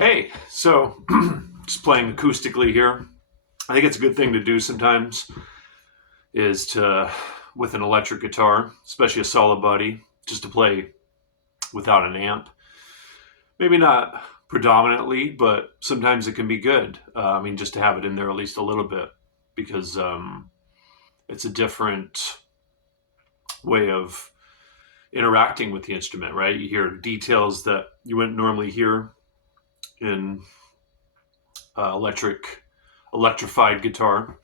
Hey, so just playing acoustically here. I think it's a good thing to do sometimes is to, with an electric guitar, especially a solid body, just to play without an amp. Maybe not predominantly, but sometimes it can be good. Just to have it in there at least a little bit because it's a different way of interacting with the instrument, right? You hear details that you wouldn't normally hear in electrified guitar.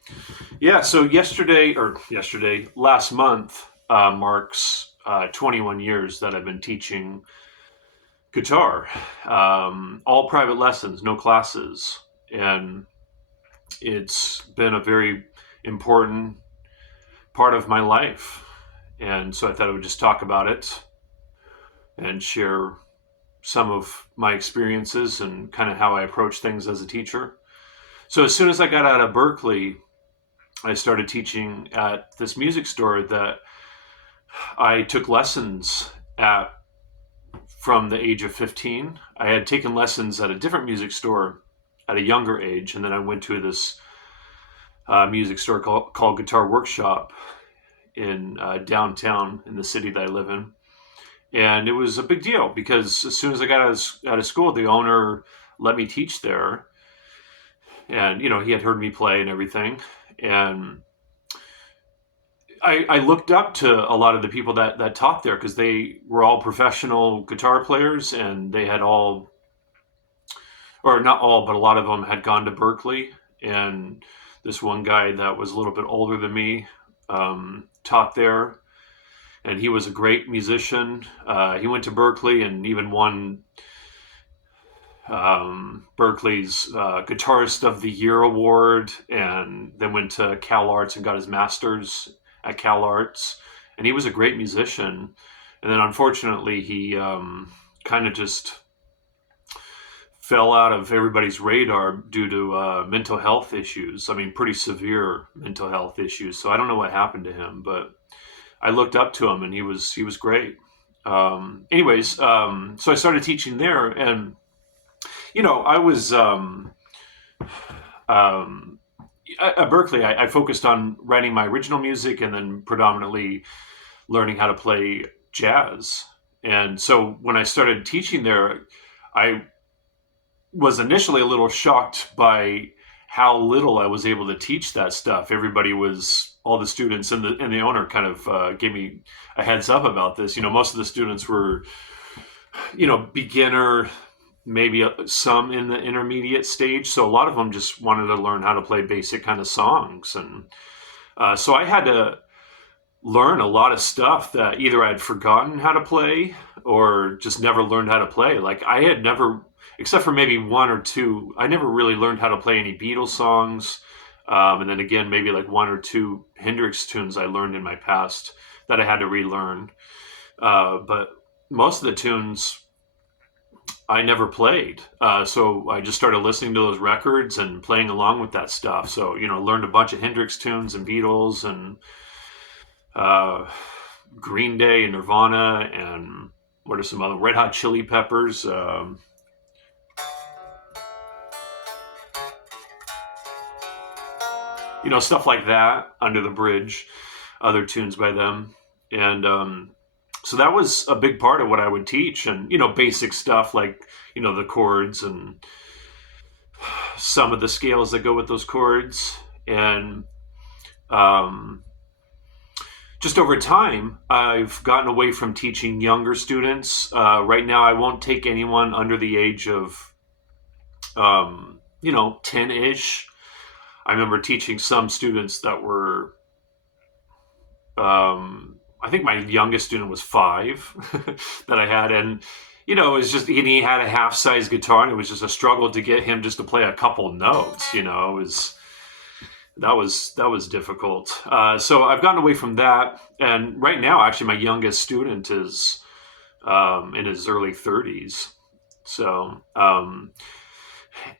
Yeah, so last month marks 21 years that I've been teaching guitar, all private lessons, no classes. And it's been a very important part of my life. And so I thought I would just talk about it and share some of my experiences and kind of how I approach things as a teacher. So as soon as I got out of Berkeley, I started teaching at this music store that I took lessons at from the age of 15. I had taken lessons at a different music store at a younger age, and then I went to this music store called Guitar Workshop in downtown in the city that I live in. And it was a big deal because as soon as I got out of school, the owner let me teach there. And, he had heard me play and everything. And I looked up to a lot of the people that taught there because they were all professional guitar players and they had all, or not all, but a lot of them had gone to Berkeley. And this one guy that was a little bit older than me taught there. And he was a great musician. He went to Berkeley and even won Berkeley's Guitarist of the Year award, and then went to Cal Arts and got his master's at Cal Arts. And he was a great musician. And then unfortunately, he kind of just fell out of everybody's radar due to mental health issues. I mean, pretty severe mental health issues. So I don't know what happened to him, but I looked up to him, and he was great. So I started teaching there, and I was at Berkeley. I focused on writing my original music, and then predominantly learning how to play jazz. And so when I started teaching there, I was initially a little shocked by how little I was able to teach that stuff. All the students and the owner kind of gave me a heads up about this. Most of the students were, beginner, maybe some in the intermediate stage. So a lot of them just wanted to learn how to play basic kind of songs. And so I had to learn a lot of stuff that either I'd forgotten how to play or just never learned how to play. Like I had never, except for maybe one or two, I never really learned how to play any Beatles songs. And then again, maybe like one or two Hendrix tunes I learned in my past that I had to relearn. But most of the tunes I never played. So I just started listening to those records and playing along with that stuff. So, learned a bunch of Hendrix tunes and Beatles and Green Day and Nirvana and what are some other Red Hot Chili Peppers. Stuff like that, Under the Bridge, other tunes by them. And so that was a big part of what I would teach. And, basic stuff like, the chords and some of the scales that go with those chords. And just over time, I've gotten away from teaching younger students. Right now, I won't take anyone under the age of, 10-ish. I remember teaching some students that were, I think my youngest student was 5 that I had. And, it was just, and he had a half-size guitar, and it was just a struggle to get him just to play a couple notes, that was difficult. So I've gotten away from that. And right now, actually, my youngest student is in his early 30s. So,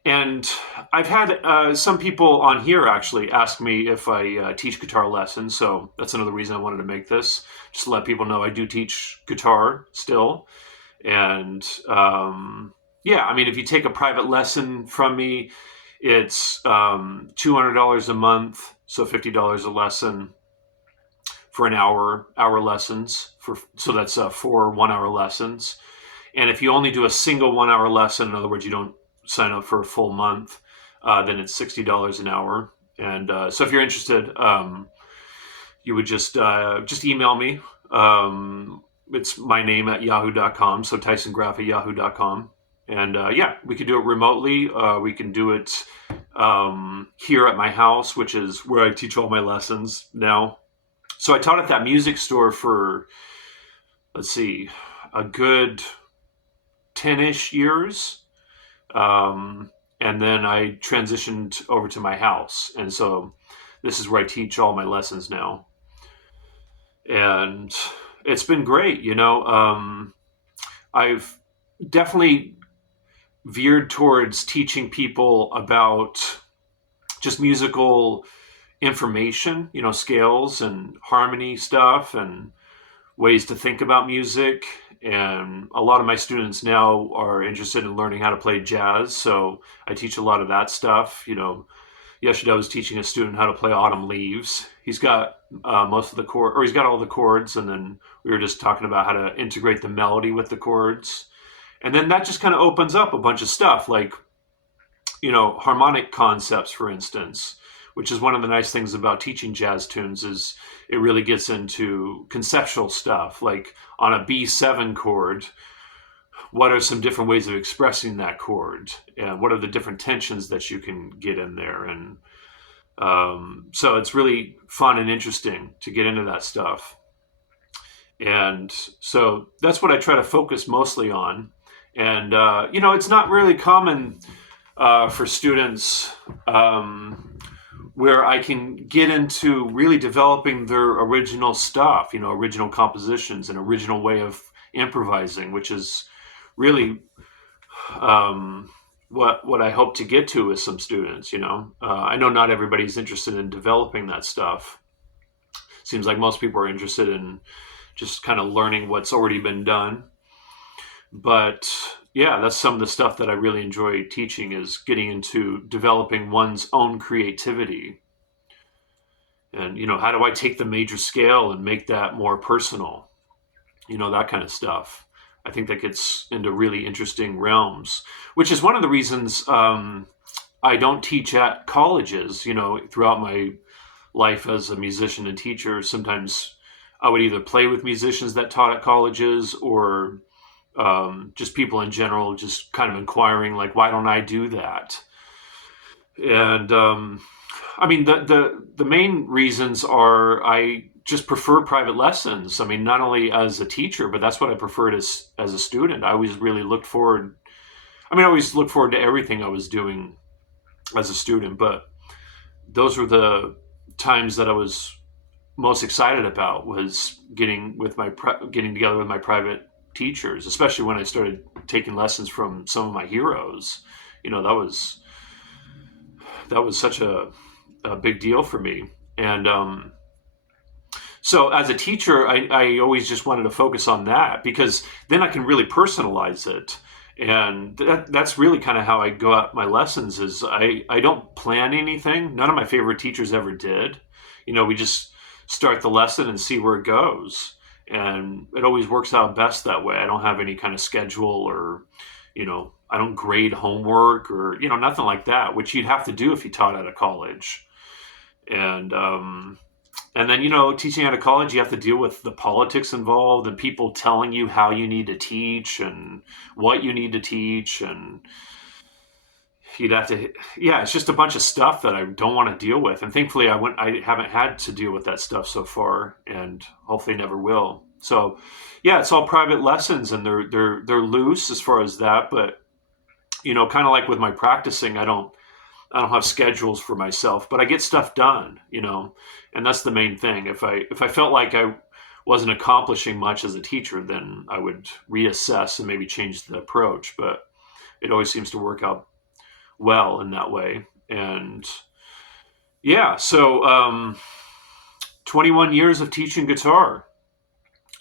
and I've had some people on here actually ask me if I teach guitar lessons. So that's another reason I wanted to make this, just to let people know I do teach guitar still. And yeah, I mean, if you take a private lesson from me, it's $200 a month, so $50 a lesson for an hour lessons for so that's 4 1 hour lessons. And if you only do a single 1 hour lesson, in other words, you don't sign up for a full month, then it's $60 an hour. And so if you're interested, you would just email me. It's my name at yahoo.com. So Tyson Graff at yahoo.com. And yeah, we could do it remotely. We can do it here at my house, which is where I teach all my lessons now. So I taught at that music store for, let's see, a good 10-ish years. And then I transitioned over to my house. And so this is where I teach all my lessons now. And it's been great, you know. I've definitely veered towards teaching people about just musical information, you know, scales and harmony stuff and ways to think about music. And a lot of my students now are interested in learning how to play jazz. So I teach a lot of that stuff. You know, yesterday I was teaching a student how to play Autumn Leaves. He's got most of the chord, or he's got all the chords. And then we were just talking about how to integrate the melody with the chords. And then that just kind of opens up a bunch of stuff like, you know, harmonic concepts, for instance, which is one of the nice things about teaching jazz tunes is it really gets into conceptual stuff. Like on a B7 chord, what are some different ways of expressing that chord? And what are the different tensions that you can get in there? And so it's really fun and interesting to get into that stuff. And so that's what I try to focus mostly on. And, you know, it's not really common for students where I can get into really developing their original stuff, you know, original compositions, an original way of improvising, which is really what I hope to get to with some students, you know. I know not everybody's interested in developing that stuff. Seems like most people are interested in just kind of learning what's already been done. But yeah, that's some of the stuff that I really enjoy teaching is getting into developing one's own creativity. And, you know, how do I take the major scale and make that more personal? You know, that kind of stuff. I think that gets into really interesting realms, which is one of the reasons I don't teach at colleges. You know, throughout my life as a musician and teacher, sometimes I would either play with musicians that taught at colleges or just people in general, just kind of inquiring, like, why don't I do that? And I mean, the main reasons are I just prefer private lessons. I mean, not only as a teacher, but that's what I preferred as a student. I always really looked forward. I mean, I always looked forward to everything I was doing as a student, but those were the times that I was most excited about was getting together with my private teachers, especially when I started taking lessons from some of my heroes. You know, that was such a big deal for me. And so as a teacher, I always just wanted to focus on that because then I can really personalize it. And that's really kind of how I go at my lessons is I don't plan anything. None of my favorite teachers ever did. You know, we just start the lesson and see where it goes. And it always works out best that way. I don't have any kind of schedule or, you know, I don't grade homework or, you know, nothing like that, which you'd have to do if you taught at a college. And then, you know, teaching at a college, you have to deal with the politics involved and people telling you how you need to teach and what you need to teach. And you'd have to, yeah, it's just a bunch of stuff that I don't want to deal with. And thankfully I haven't had to deal with that stuff so far and hopefully never will. So yeah, it's all private lessons and they're loose as far as that. But, you know, kind of like with my practicing, I don't have schedules for myself, but I get stuff done, you know, and that's the main thing. If I felt like I wasn't accomplishing much as a teacher, then I would reassess and maybe change the approach. But it always seems to work out well in that way. And yeah, so 21 years of teaching guitar.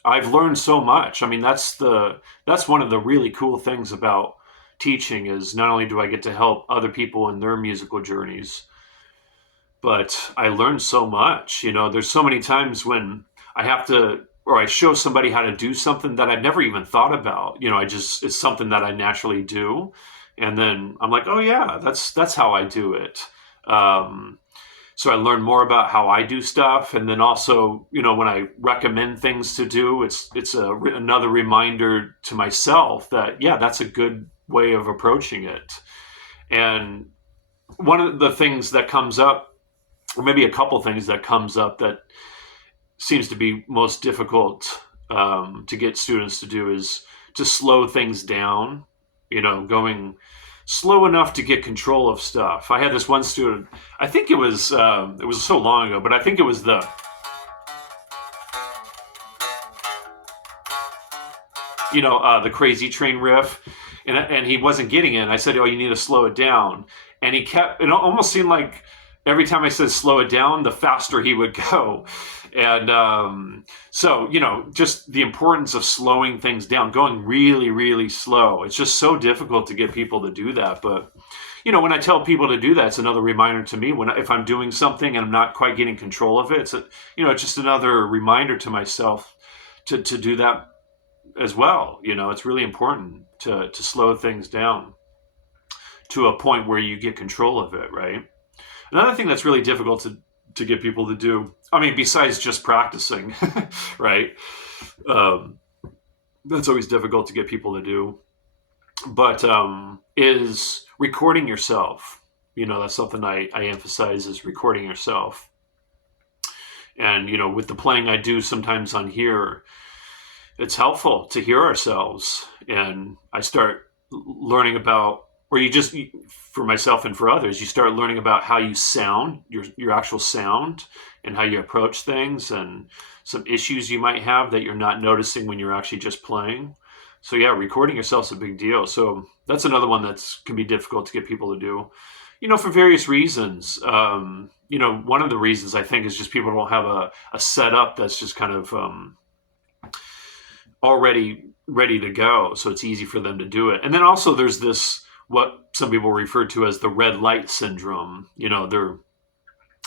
I've learned so much. I mean, that's one of the really cool things about teaching is not only do I get to help other people in their musical journeys, but I learned so much. There's so many times when I have to, or I show somebody how to do something that I've never even thought about. It's something that I naturally do. And then I'm like, oh yeah, that's how I do it. Um, so I learn more about how I do stuff, and then also, when I recommend things to do, another reminder to myself that yeah, that's a good way of approaching it. And one of the things that comes up, or maybe a couple things that comes up that seems to be most difficult to get students to do is to slow things down. Going slow enough to get control of stuff. I had this one student. I think it was so long ago, but I think it was the Crazy Train riff, and he wasn't getting it. And I said, "Oh, you need to slow it down." And he kept. It almost seemed like every time I said slow it down, the faster he would go. And so, just the importance of slowing things down, going really, really slow. It's just so difficult to get people to do that. But, when I tell people to do that, it's another reminder to me if I'm doing something and I'm not quite getting control of it, it's just another reminder to myself to do that as well. It's really important to slow things down to a point where you get control of it, right? Another thing that's really difficult to get people to do, besides just practicing, right? That's always difficult to get people to do, but is recording yourself. That's something I emphasize, is recording yourself. And, with the playing I do sometimes on here, it's helpful to hear ourselves. And I start learning about, or for myself and for others, you start learning about how you sound, your actual sound, and how you approach things, and some issues you might have that you're not noticing when you're actually just playing. So yeah, recording yourself's a big deal. So that's another one that can be difficult to get people to do, for various reasons. One of the reasons I think is just people don't have a setup that's just kind of already ready to go. So it's easy for them to do it. And then also there's this, what some people refer to as the red light syndrome.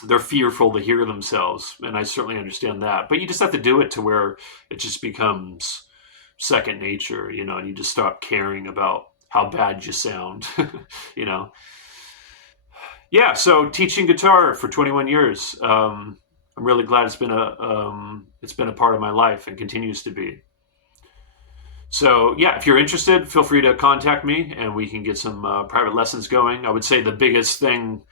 They're fearful to hear themselves, and I certainly understand that. But you just have to do it to where it just becomes second nature, and you just stop caring about how bad you sound, Yeah, so teaching guitar for 21 years. I'm really glad it's been a part of my life and continues to be. So yeah, if you're interested, feel free to contact me and we can get some private lessons going. I would say the biggest thing,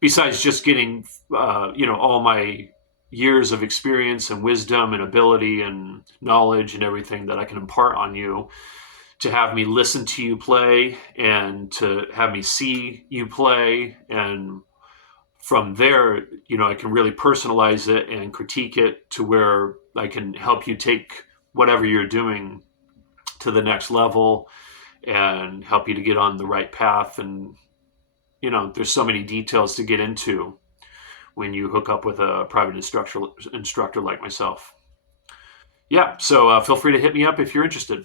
besides just getting, all my years of experience and wisdom and ability and knowledge and everything that I can impart on you, to have me listen to you play and to have me see you play. And from there, I can really personalize it and critique it to where I can help you take whatever you're doing to the next level and help you to get on the right path. And there's so many details to get into when you hook up with a private instructor like myself. Yeah, so feel free to hit me up if you're interested.